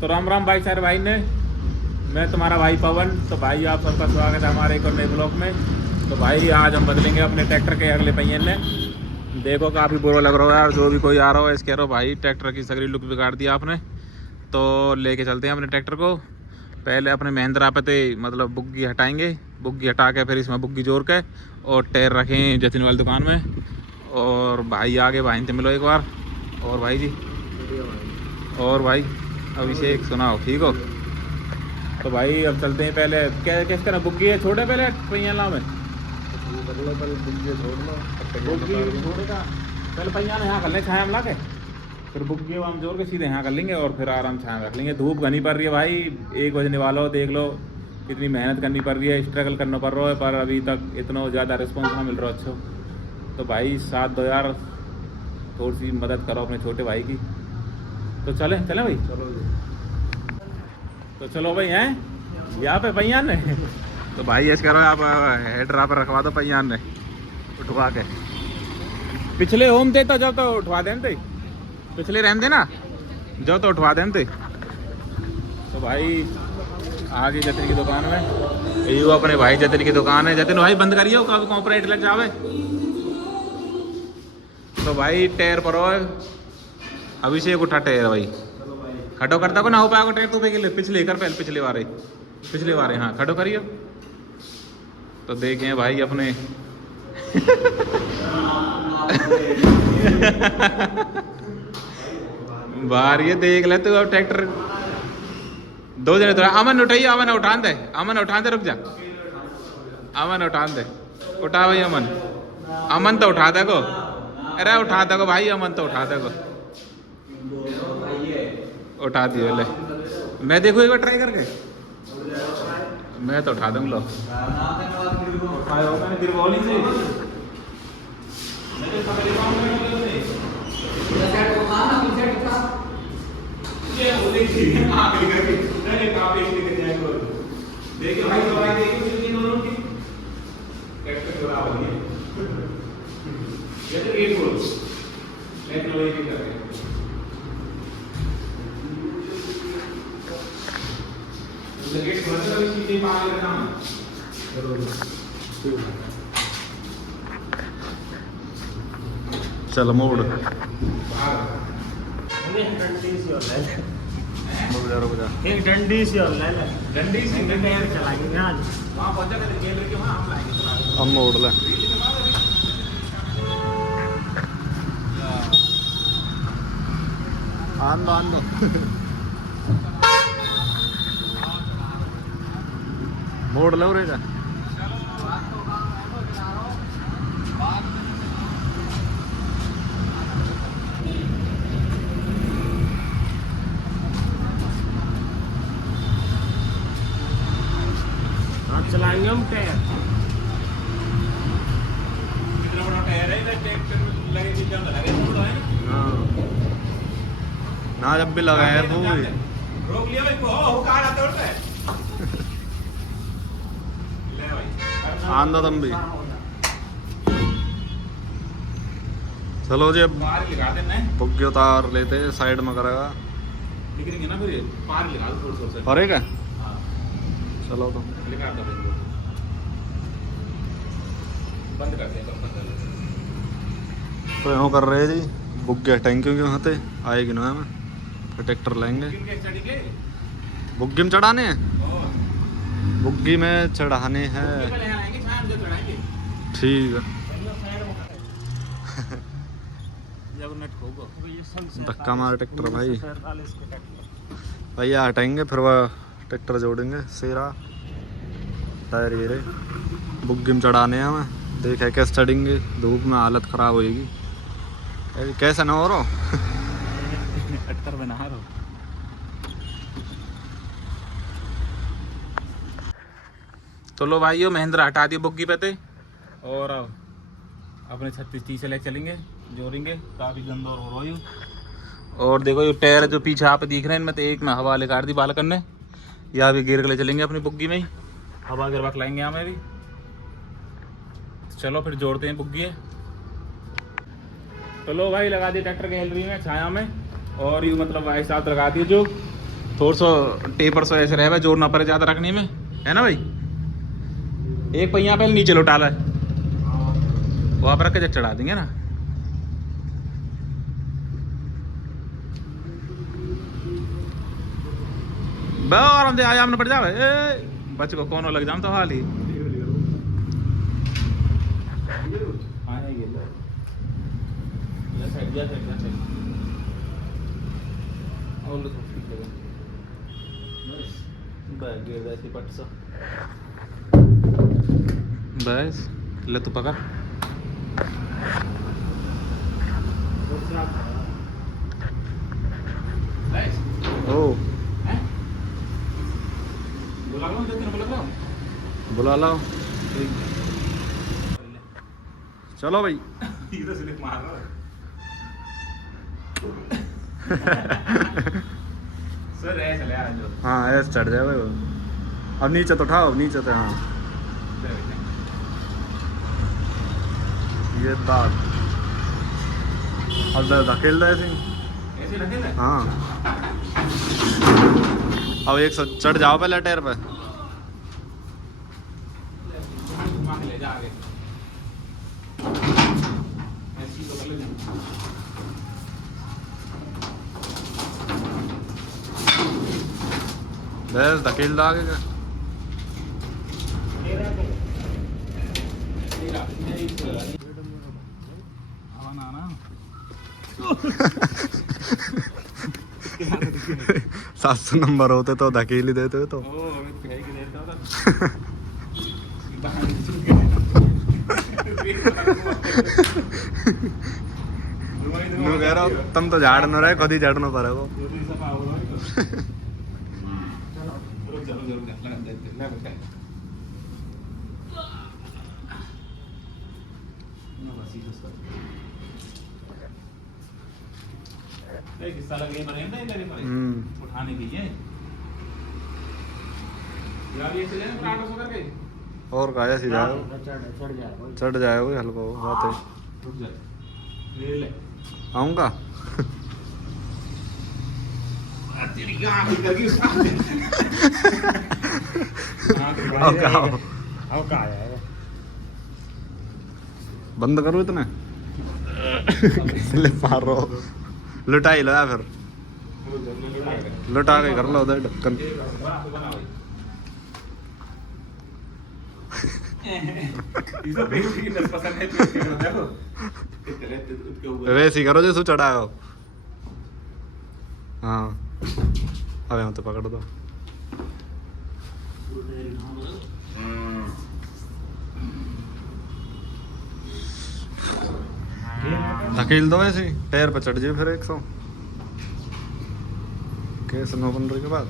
तो राम राम भाई सारे भाई ने, मैं तुम्हारा भाई पवन। तो भाई आप सबका स्वागत है हमारे एक और नए ब्लॉग में। तो भाई आज हम बदलेंगे अपने ट्रैक्टर के अगले पहिए ने। देखो काफ़ी बुरा लग रहा है यार, जो भी कोई आ रहा हो इसके रहो भाई, ट्रैक्टर की सगरी लुक बिगाड़ दिया आपने। तो लेके चलते हैं अपने ट्रैक्टर को। पहले अपने महिंद्रा पे थे मतलब बुग्गी हटाएंगे, बुग्गी हटा के फिर इसमें बुग्गी जोड़ के और टायर रखें जतिन वाली दुकान में। और भाई आगे भाई से मिलो एक बार। और भाई जी, और भाई अभिषेक सुनाओ, ठीक हो? तो भाई अब चलते हैं। पहले क्या किस तरह बुग्गी है, छोड़े पहले पहिया ला में बुग्गी छोड़ेगा पहले पहिया ने यहाँ कर ले छाया मिला के, फिर बुग्गी हम जोड़ के सीधे यहाँ कर लेंगे और फिर आराम छाया रख लेंगे। धूप घनी पड़ रही है भाई, 1 बजने वाला हो, देख लो कितनी मेहनत करनी पड़ रही है, स्ट्रगल करना पड़ रहा है, पर अभी तक इतना ज़्यादा रिस्पॉन्स ना मिल रहा अच्छा। तो भाई साथ दो यार, थोड़ी सी मदद करो अपने छोटे भाई की। तो चलें भाई, चलो जी। तो चलो भाई हैं यहाँ पे पहियान ने। तो भाई ऐसे करो आप हेडरा पर रखवा दो पहियान ने उठवा के। पिछले होम थे तो जब तो उठवा देते, पिछले रहने देना जब तो उठवा देते। तो भाई आगे जतिन की दुकान में, ये अपने भाई जतिन की दुकान है। जतिन भाई बंद करिए, कभी कॉपरेट लग जावे। तो भाई टायर पर अभिषेक उठा टायर भाई, खड़ो करता को ना हो पाएगा टायर तू पे के लिए, पिछले कर पहले पिछले वारे हाँ खड़ो करिए। तो देखें भाई अपने बाहर ये देख ले तू अब ट्रैक्टर 2 जने। थोड़ा अमन उठाइए, अमन उठान दे, रुक जा, अमन उठान दे, उठा भाई अमन तो उठा दे को, अरे उठा दे को भाई, अमन तो उठा दे को, उठा दियो ले। मैं देखो एक बार ट्राई करके, मैं तो उठा दूंगा। लो देखिए भाई, दवाई देखिए दोनों की ट्रैक्टर खराब हो गई ये तो एक बोल लेकिन वही भी कर रहे हैं। तो गेट खोल कर भी सीधे बाहर लेना चल मोड़ एक डंडी से और ले ले, डंडी से टायर चलाएंगे आज वहां पहुंचा के गेट लेके वहां हम लाएंगे। हम मोड़ ले आन दो मोड़ लो रे जा। चलाएंगे हम टायर। कितना बड़ा टायर है, इधर ट्रैक्टर लगे कि जब लगे थोड़ा है ना जब भी लगाया वो रोक लिया भाई को, हो कहां जाते उड़ते ले भाई आंदा तुम भी। चलो जी अब पार लगा देना है, बुग्गी उतार लेते साइड में करेगा, निकलेंगे ना फिर पार लगा दो थोड़ा सा। और एक है हां चलो तो लगा दो, बंद कर दे, बंद कर दे। तो यूँ कर रहे जी, बुग्गी हटाएंगे क्योंकि वहाँ से आएगी ना हमें, फिर ट्रैक्टर लेंगे। किनके स्टडी के बुग्गी में चढ़ाने हैं, और बुग्गी में चढ़ाने हैं, पहले यहां आएंगे, शाम जो चढ़ाएंगे ठीक है। जब नेट होगा धक्का मार ट्रैक्टर भाई, भैया हटाएंगे फिर वह ट्रैक्टर जोड़ेंगे सेरा टायर ये रे। बुग्गी में चढ़ाने हैं हमें, देखे कैसे चढ़ेंगे, धूप में हालत ख़राब होएगी। कैसा ना हो रहा अटकर बना रहा। तो लो भाइयों, महिंद्रा हटा दिए बुग्गी पे थे और अपने 3630 से ले चलेंगे, जोड़ेंगे। काफ़ी गंदा और हो रही हूँ। और देखो ये टायर जो पीछे आप दिख रहे हैं इनमें, तो एक में हवा लेकर दी बाल करने, या भी गिर के ले चलेंगे अपनी बुग्गी में ही, हवा गिरवा के लाएंगे हमें भी। चलो फिर जोड़ते हैं बुग्गी है। तो लो भाई लगा दिए ट्रैक्टर के हेलरी में छाया में, और ये मतलब भाई साहब लगा दिए जो थोड़ा सा टेपर सो ऐसे रहे जोर ना पड़े ज़्यादा रखने में, है ना भाई। एक पहिया पहले नीचे लौटा ला, वहाँ पर रख के जब चढ़ा देंगे ना। आराम से आया, पड़ जावे बच को कौन लग जाम तो हाल ही। बस ले तू पकड़। ओ बुला लो, चलो भाई। सर ऐसे ले आ जो। हाँ ऐसे चढ़ जाए वो। अब नीचे तो उठाओ, नीचे तो हाँ ये बात। अब धकेल दे ऐसे धकेल दे। हाँ अब एक चढ़ जाओ पहले टायर पे। ले जा आगे। ऐसी तो कर ले। बस धकेल दो आगे का। सात सौ नंबर होते तो धकेल ही देते तो। कह रहा तुम तो झाड़ न रहे, खुद ही चढ़ना पड़ेगा। उठाने की है और काया सी जाओ, चढ़ जाओगे हल्का बात है। आऊँगा बंद करो इतना। इसलिए मार रहा हो, लुटा ही लो या फिर लुटा के कर लो उधर ढक्कन। वैसे ही करो जैसे चढ़ाया हो। हाँ अब यहाँ तो पकड़ दो। धकेल दो ऐसे ही, टायर पर चढ़ जाए फिर 100 केस 9 15 के बाद।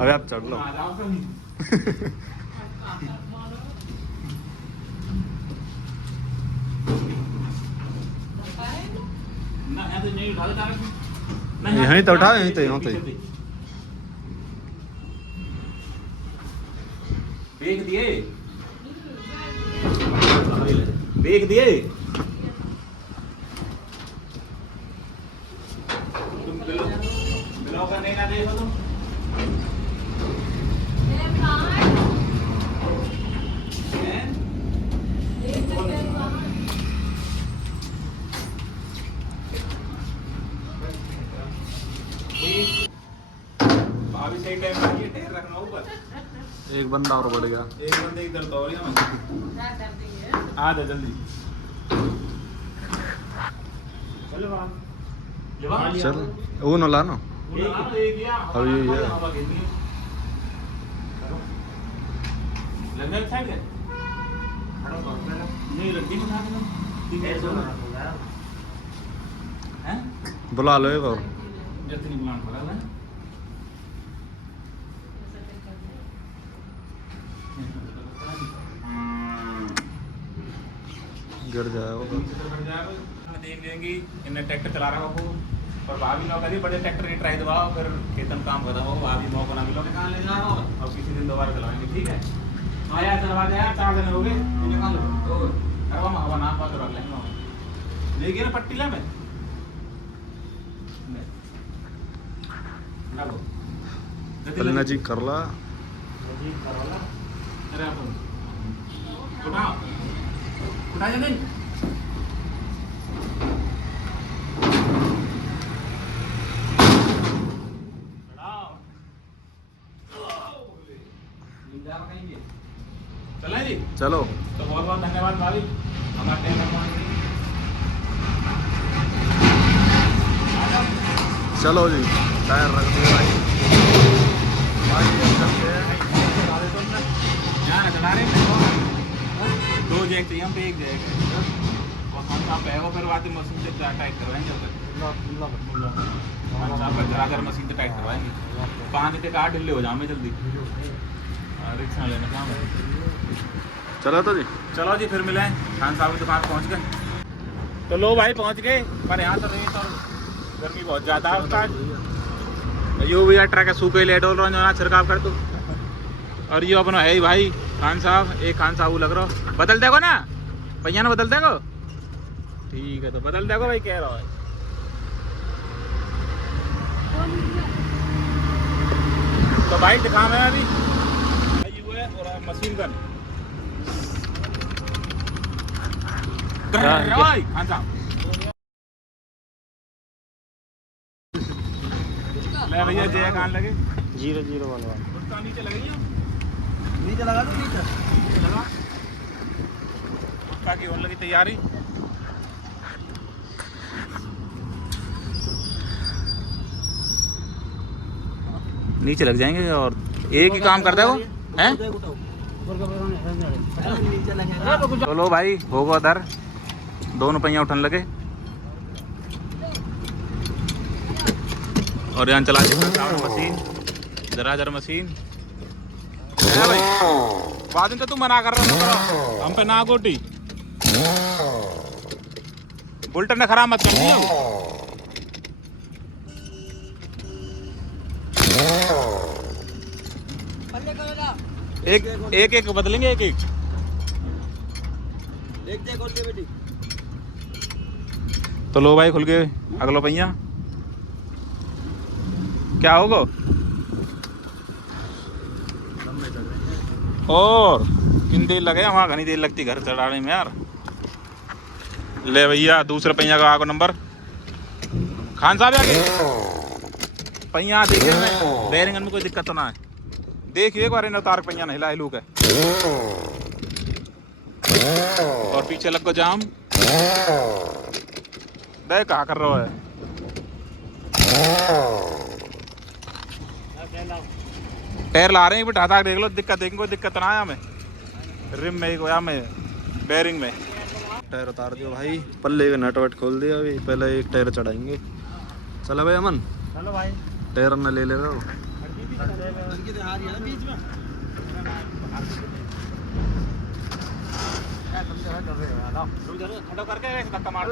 अरे आप चढ़ लो। यहीं तो उठाओ, यहीं तो देख दिए देख दिए। तुम बिलो का नहीं ना देखो तुम। अभी सही टाइम पर ये टायर रखना ऊपर। एक बंदा और बढ़ गया, एक बंदे इधर तो और आ जा जल्दी। चल वो न लानो अब ये बुला लो एक और। गिर जाएगा देख लेंगी इन्हें ट्रैक्टर चला रहा हो पर भाभी नौका दी बड़े ट्रैक्टर की ट्राई दबाओ फिर खेतन काम करता हो भाभी मौका ना मिलो कहाँ ले जा रहा हो और किसी दिन दोबारा चलाएंगे। ठीक है आया चलवा दे यार, 4 दिन हो गए निकाल लो हवा नाम पा रख लेंगे। ले गया ना पट्टी ला में पहले जी कर ला अरे उठाओ उठा जा नहीं चला जी चलो तो बहुत बहुत धन्यवाद भाभी हमारा टाइम लगवाने के लिए। चलो जी टायर रख दिए भाई भाई ये चलते हैं यहाँ चला रहे हैं 2 जैक चाहिए हम पे 1 जैक है और हम साहब है वो फिर बाद में मशीन से टाइट करवाएंगे उधर हम साहब का जरा मशीन से टाइट करवाएंगे 5 के काट ढिल्ले हो जाओ जल्दी रिक्शा लेना काम है। चलो तो जी चलो जी फिर मिले खान साहब की दुकान पहुँच गए तो लो भाई पहुँच गए पर यहाँ तो रेत और गर्मी बहुत ज़्यादा है उसका यो भैया ट्रक है सूखे लेट हो रहा जो ना छिड़काव कर दो और ये अपना है ही भाई खान साहब एक खान साहब लग रहा हो बदल देखो ना भैया ना बदल देखो ठीक है तो बदल देखो भाई कह रहा है तो भाई दिखा मैं अभी ये है और मशीन गन भाई खान साहब ले भैया जय कान लगे 001 उसका नीचे लगेगी नीचे लगा दो नीचे लगा उसका की होने लगी तैयारी नीचे लग जाएंगे और एक ही काम करता है वो हैं तो लो भाई होगा उधर दोनों पहिया उठन लगे और यहाँ चला मशीन जरा मशीन भाई बाद में तो तू मना कर रहा है हम पे ना गोटी बुलेट ने खराब मत कर दिया एक बदलेंगे एक तो लो भाई खुल गए अगलो पहिया क्या होगा और किन देर लगे वहाँ घनी देर लगती घर चढ़ाने में यार ले भैया दूसरे पहिया का आगो नंबर खान साहब आगे पहिया देखिए बैरिंग में कोई दिक्कत तो ना है देखिए एक बार इन उतार पहिया नहीं हिला के और पीछे लग को जाम देख कहा कर रहा है टायर ला रहे हैं बेटा हटा देख लो दिक्कत देखेंगे कोई दिक्कत ना आया हमें रिम में या में बैरिंग में टायर उतार दियो भाई पल्ले का नट वट खोल दिया अभी पहले एक टायर चढ़ाएंगे चलो भाई अमन चलो भाई टायर न ले रहे हो खड़ो करके धक्का मार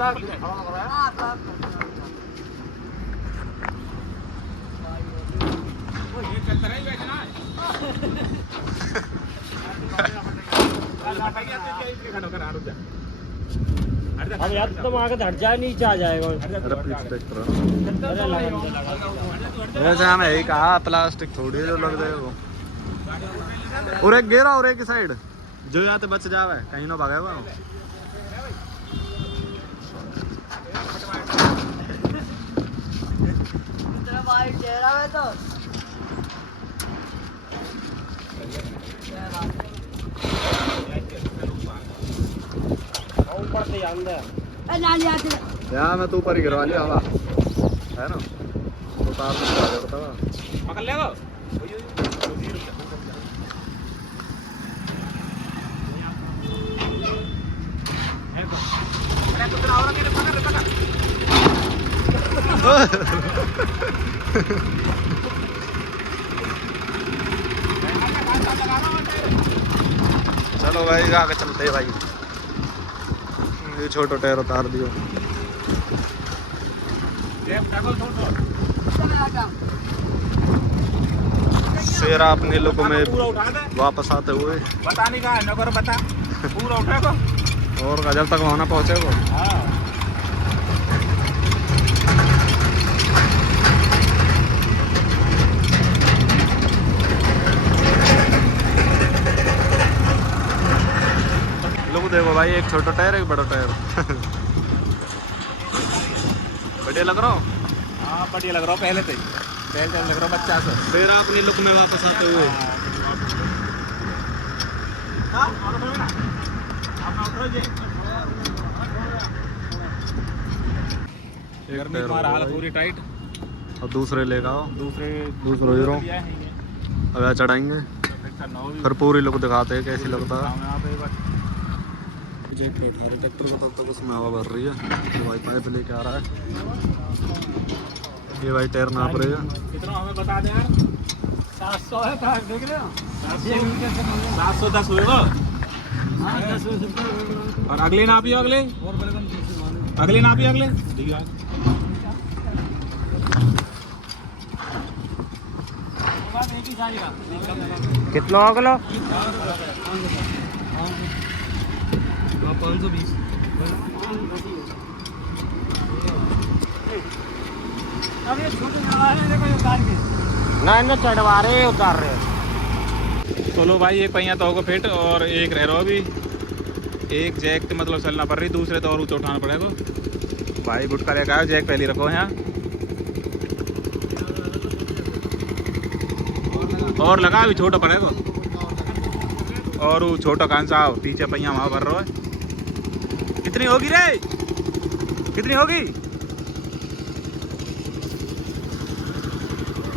अब यार तुम आगे हट जाए नीचे आ जाएगा वैसे हमें यही कहा प्लास्टिक थोड़ी जो लग जाए वो और एक गेरा और एक साइड जो यहाँ बच जावे कहीं ना भागे वो यहाँ मैं तो ऊपर ही गिरवा लिया हवा है ना उतार पकड़ लेगा चलो भाई आगे चलते भाई ये छोटा टायर उतार दियो शेरा अपने लोगों में वापस आते हुए बता नहीं कहा नौकर बता पूरा उठा को और गजल तक वहां पहुंचे वो हाँ भाई एक छोटा टायर एक बड़ा टायर। बढ़िया लग रहा हो? हाँ बढ़िया लग रहा हो पहले से, पहले से लग रहा हो बच्चा से। फिर अपनी लुक में वापस आते हुए। गर्मी तुम्हारा हालत पूरी टाइट। और दूसरे लेगा दूसरे हीरो अब चढ़ाएंगे फिर पूरी लुक दिखाते हैं कैसी लगता है। जेट पे उठा रहे ट्रैक्टर को, तब तक उसमें हवा भर रही है। ये भाई पाइप लेके आ रहा है, ये भाई टायर नाप रहे हैं। कितना हमें बता दे यार। 700 है टायर, देख रहे हो? 710 हुए वो। और अगले नापियो, अगले नापियो अगले। कितना अगला? 520। अब ये छोटे चढ़ा रहे हैं, देखो ये उतार के। ना इन्हें चढ़वा रहे हैं, उतार रहे हैं। तो लो भाई एक पहिया तो होगा फिट और एक रह रहा अभी। एक जैक मतलब चलना पड़ रही, दूसरे तो और ऊँचा उठाना पड़ेगा। भाई गुटका लेकर आओ, जैक पहले रखो यहाँ और लगा, अभी छोटा पड़ेगा। और वो छोटा कान साहब पीछे पहिया वहाँ भर रहा है। कितनी होगी रे, कितनी होगी?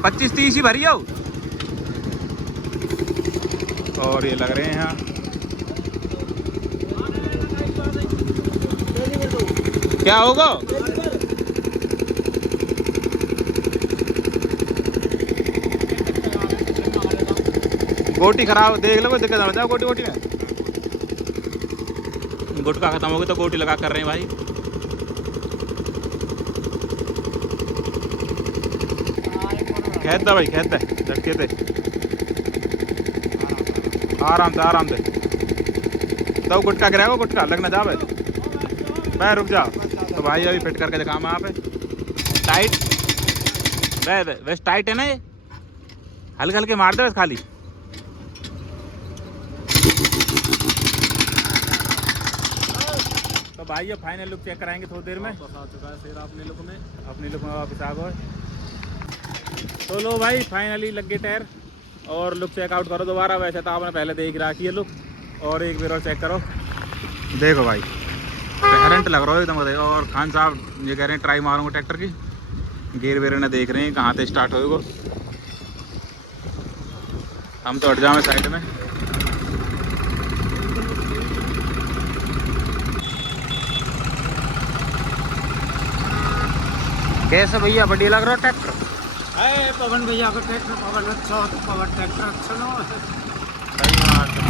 25-30 ही भरी हो। और ये लग रहे हैं यहाँ क्या होगा? गोटी खराब, देख लो कोई दिक्कत ना बताओ गोटी में। गुटका खत्म हो गया तो गोटी लगा कर रहे हैं भाई। खेत दे भाई, खेत दे झटके दे, आराम से तो गुटका गिराएगा, गुटका लगना जा भाई। मैं रुक जा। तो भाई अभी फिट करके दिखा मैं यहाँ पे। टाइट वैसे टाइट है ना, ये हल्के हल्के मार दे बस खाली। तो भाई ये फाइनल लुक चेक कराएंगे थोड़ी देर में। अपनी लुक में वापस आ गए। तो लो भाई फाइनली लग गए टायर और लुक चेकआउट करो दोबारा। वैसे तो आपने पहले देख रहा कि ये लुक, और एक बार और चेक करो। देखो भाई करंट लग रहा है एकदम। और खान साहब ये कह रहे हैं ट्राई मारूंगा ट्रैक्टर की, गेर वेर ने देख रहे हैं कहाँ से स्टार्ट होएगा। हम तो हट जाए साइड में। कैसे भैया बढ़िया लग रहा है ट्रैक्टर? अरे पवन भैया का ट्रैक्टर, पवन अच्छा हो तो पवन ट्रैक्टर अच्छा ना हो। सही बात है।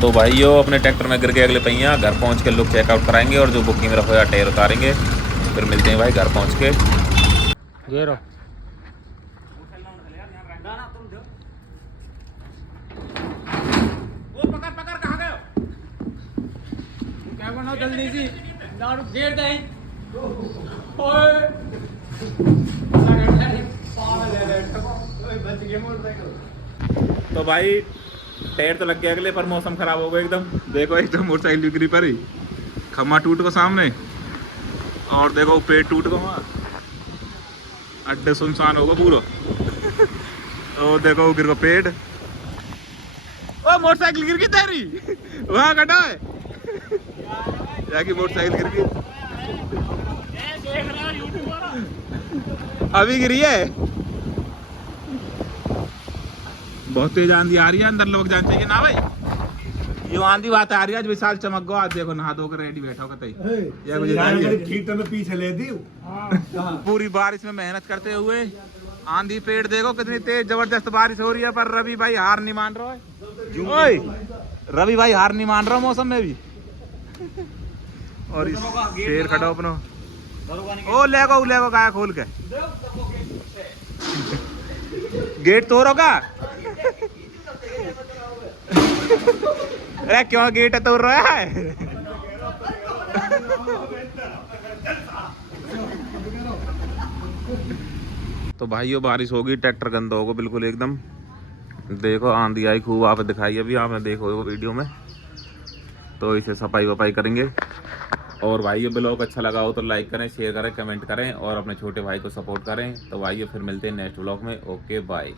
तो भाइयों अपने ट्रैक्टर में गिर के अगले पहिया घर पहुंच के लुक चेकआउट कराएंगे और जो बुकिंग में रखो टायर उतारेंगे। फिर मिलते हैं भाई घर पहुंच के। घेरो वो पकड़ कहाँ गए? क्या बना जल्दी सी दारू घेर दे। तो भाई टायर तो लग गया अगले, पर मौसम खराब हो गया एकदम। देखो एकदम मोटरसाइकिल गिरी पर ही खम्मा टूट को सामने, और देखो पेड़ टूट को वहाँ, अड्डे सुनसान होगा पूरा। तो देखो गिर को पेड़, ओ मोटरसाइकिल गिर गई तेरी वहाँ कटा है यहाँ की मोटरसाइकिल गिर गई, अभी गिरी है। बहुत तेज आंधी आ रही है, अंदर लोग जाना चाहिए ना भाई। ये आंधी बात आ रही है, आज विशाल चमक गो। आज देखो नहा धोकर रेडी बैठा होगा तई पीछे ले दी। पूरी बारिश में मेहनत करते हुए। आंधी पेड़ देखो कितनी तेज जबरदस्त बारिश हो रही है, पर रवि भाई हार नहीं मान रहा है। ओए रवि भाई हार नहीं मान रहा मौसम में भी। और इस शेर खड़ा अपनो, ओ लेगो गाय खोल के गेट तोड़ोगा। अरे क्यों गेट तोड़ रहा है? तो भाइयों बारिश होगी, ट्रैक्टर गंदा होगा बिल्कुल एकदम। देखो आंधी आई खूब, आप दिखाई अभी आपने देखो वो वीडियो में, तो इसे सफाई वफाई करेंगे। और भाई ये ब्लॉग अच्छा लगा हो तो लाइक करें, शेयर करें, कमेंट करें और अपने छोटे भाई को सपोर्ट करें। तो भाई फिर मिलते हैं नेक्स्ट ब्लॉग में। Okay bye.